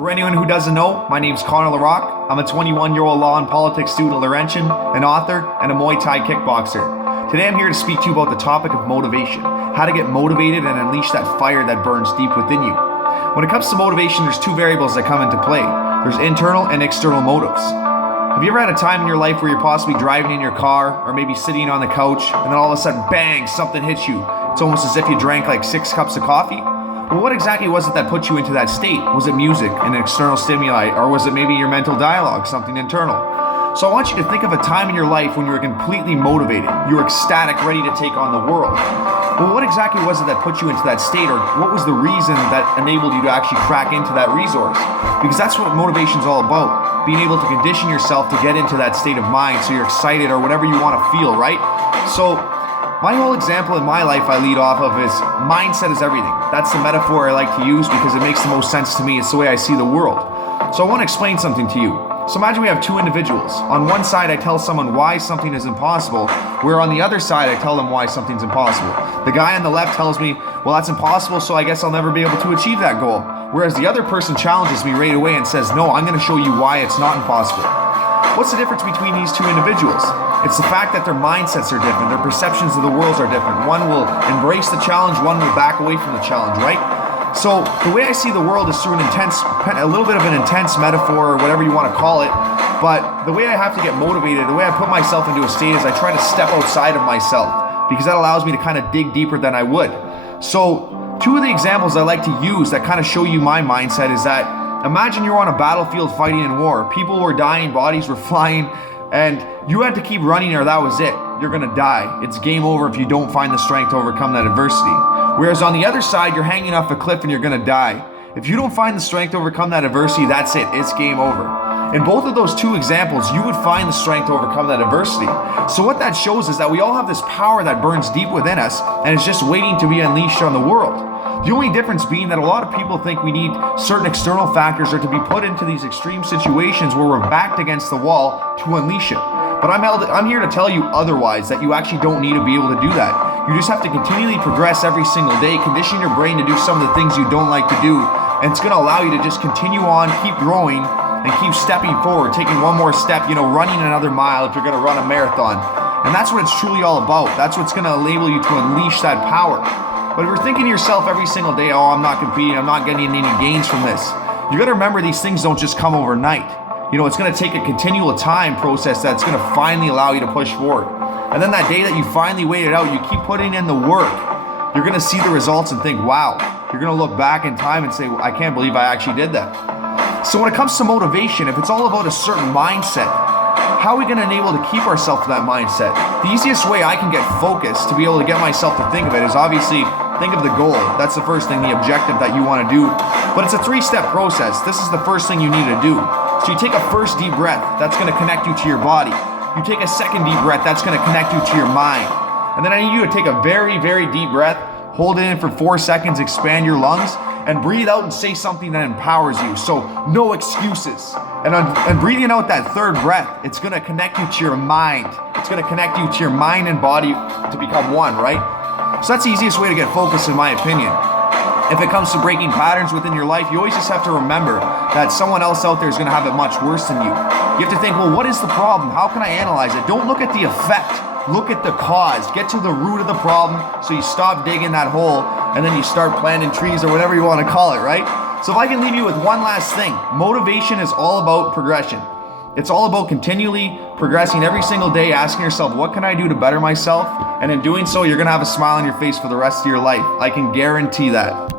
For anyone who doesn't know, my name's Connor LaRock. I'm a 21-year-old law and politics student at Laurentian, an author, and a Muay Thai kickboxer. Today I'm here to speak to you about the topic of motivation, how to get motivated and unleash that fire that burns deep within you. When it comes to motivation, there's two variables that come into play. There's internal and external motives. Have you ever had a time in your life where you're possibly driving in your car or maybe sitting on the couch and then all of a sudden, bang, something hits you? It's almost as if you drank like 6 cups of coffee. Well, what exactly was it that put you into that state? Was it music, an external stimuli, or was it maybe your mental dialogue, something internal? So I want you to think of a time in your life when you were completely motivated. You were ecstatic, ready to take on the world. Well, what exactly was it that put you into that state, or what was the reason that enabled you to actually crack into that resource? Because that's what motivation is all about. Being able to condition yourself to get into that state of mind so you're excited or whatever you want to feel, right? So my whole example in my life I lead off of is mindset is everything. That's the metaphor I like to use because it makes the most sense to me. It's the way I see the world. So I want to explain something to you. So imagine we have two individuals. On one side, I tell someone why something is impossible, where on the other side, I tell them why something's impossible. The guy on the left tells me, well, that's impossible, so I guess I'll never be able to achieve that goal. Whereas the other person challenges me right away and says, no, I'm going to show you why it's not impossible. What's the difference between these two individuals? It's the fact that their mindsets are different, their perceptions of the world are different. One will embrace the challenge, one will back away from the challenge, right? So the way I see the world is through a little bit of an intense metaphor or whatever you want to call it. But the way I have to get motivated, the way I put myself into a state is I try to step outside of myself because that allows me to kind of dig deeper than I would. So two of the examples I like to use that kind of show you my mindset is that imagine you're on a battlefield fighting in war. People were dying, bodies were flying, and you had to keep running or that was it. You're gonna die. It's game over if you don't find the strength to overcome that adversity. Whereas on the other side, you're hanging off a cliff and you're gonna die. If you don't find the strength to overcome that adversity, that's it. It's game over. In both of those two examples, you would find the strength to overcome that adversity. So what that shows is that we all have this power that burns deep within us and is just waiting to be unleashed on the world. The only difference being that a lot of people think we need certain external factors or to be put into these extreme situations where we're backed against the wall to unleash it. But I'm here to tell you otherwise, that you actually don't need to be able to do that. You just have to continually progress every single day, condition your brain to do some of the things you don't like to do, and it's going to allow you to just continue on, keep growing, and keep stepping forward, taking one more step, running another mile if you're going to run a marathon. And that's what it's truly all about. That's what's going to enable you to unleash that power. But if you're thinking to yourself every single day, oh, I'm not competing, I'm not getting any gains from this, you got to remember these things don't just come overnight. It's going to take a continual time process that's going to finally allow you to push forward. And then that day that you finally wait it out, you keep putting in the work, you're going to see the results and think, wow. You're going to look back in time and say, well, I can't believe I actually did that. So when it comes to motivation, if it's all about a certain mindset, how are we going to enable to keep ourselves to that mindset? The easiest way I can get focused to be able to get myself to think of it is obviously think of the goal. That's the first thing, the objective that you want to do. But it's a 3-step process. This is the first thing you need to do. So you take a first deep breath. That's going to connect you to your body. You take a second deep breath. That's going to connect you to your mind. And then I need you to take a very, very deep breath, hold it in for 4 seconds, expand your lungs, and breathe out and say something that empowers you. So no excuses. And breathing out that third breath, it's going to connect you to your mind. It's going to connect you to your mind and body to become one, right? So that's the easiest way to get focused, in my opinion. If it comes to breaking patterns within your life, you always just have to remember that someone else out there is going to have it much worse than you. You have to think, well, what is the problem? How can I analyze it? Don't look at the effect. Look at the cause. Get to the root of the problem so you stop digging that hole and then you start planting trees or whatever you want to call it, right? So if I can leave you with one last thing, motivation is all about progression. It's all about continually progressing every single day, asking yourself, what can I do to better myself? And in doing so, you're going to have a smile on your face for the rest of your life. I can guarantee that.